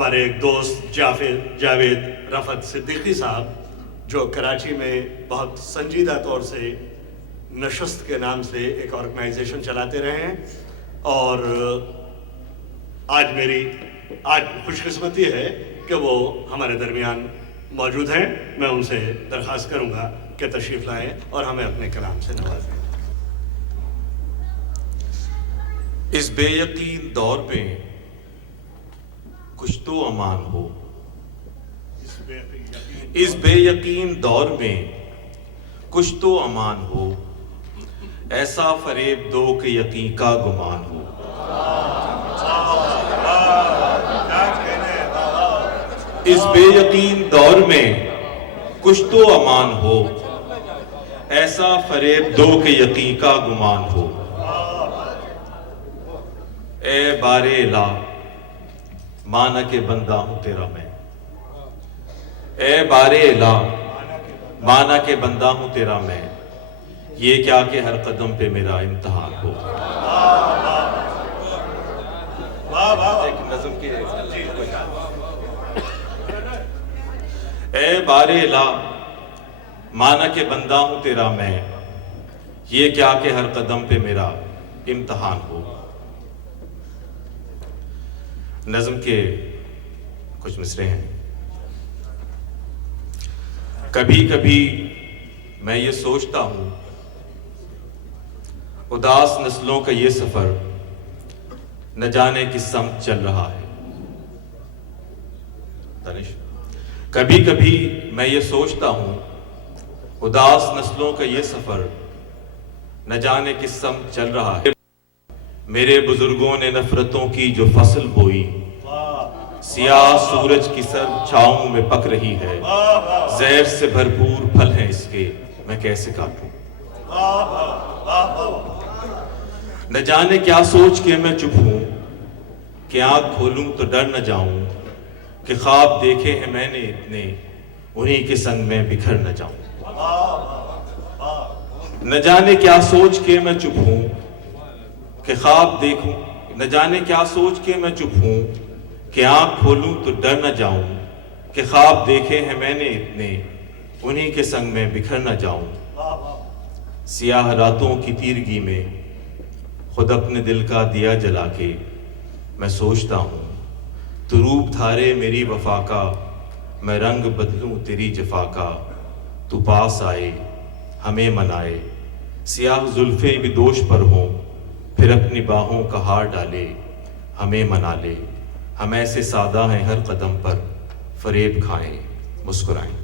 हमारे एक दोस्त जावेद रफ़त सिद्दीकी साहब, जो कराची में बहुत संजीदा तौर से नशस्त के नाम से एक ऑर्गेनाइजेशन चलाते रहे हैं, और आज खुशकिस्मती है कि वो हमारे दरमियान मौजूद हैं। मैं उनसे दरख्वास्त करूंगा कि तशरीफ़ लाएं और हमें अपने कलाम से नवाजें। इस बेयकीन दौर में कुछ तो अमान हो, इस बेयकीन दौर में कुछ तो अमान हो, ऐसा फरेब दो कि यकीन का गुमान हो। इस बेयकीन दौर में कुछ तो अमान हो, ऐसा फरेब दो कि यकीन का गुमान हो। ए बारे ला माना के बंदा हूं तेरा मैं, ए बारे ला माना के बंदा हूं तेरा मैं, ये क्या कि हर कदम पे मेरा इम्तिहान हो। एक नज़म की ए बारे ला माना के बंदा हूं तेरा मैं, ये क्या कि हर कदम पे मेरा इम्तिहान हो। नज़म के कुछ मिसरे हैं। कभी कभी मैं ये सोचता हूं, उदास नस्लों का ये सफर न जाने किस समत चल रहा है। तनिष, कभी कभी मैं ये सोचता हूं, उदास नस्लों का ये सफर न जाने किस समत चल रहा है। मेरे बुजुर्गों ने नफरतों की जो फसल बोई, सियाह सूरज की सर्द छाओं में पक रही है, जहर से भरपूर फल हैं इसके, मैं कैसे काटूं। न जाने क्या सोच के मैं चुप हूं, कि आंख खोलूं तो डर न जाऊं, कि ख्वाब देखे हैं मैंने इतने, उन्हीं के संग में बिखर न जाऊं। न जाने क्या सोच के मैं चुप हूं, कि ख्वाब देखूं, न जाने क्या सोच के मैं चुप हूं, कि आंख खोलूं तो डर न जाऊं, कि ख्वाब देखे हैं मैंने इतने, उन्हीं के संग में बिखर न जाऊं। सियाह रातों की तीरगी में खुद अपने दिल का दिया जला के मैं सोचता हूं, तू रूप धारे मेरी वफा का, मैं रंग बदलूं तेरी जफा का, तू पास आए हमें मनाए, सियाह जुल्फे भी दोष पर हों, फिर अपनी बाहों का हार डाले हमें मना ले। हम ऐसे सादा हैं हर कदम पर, फरेब खाएं मुस्कुराएं।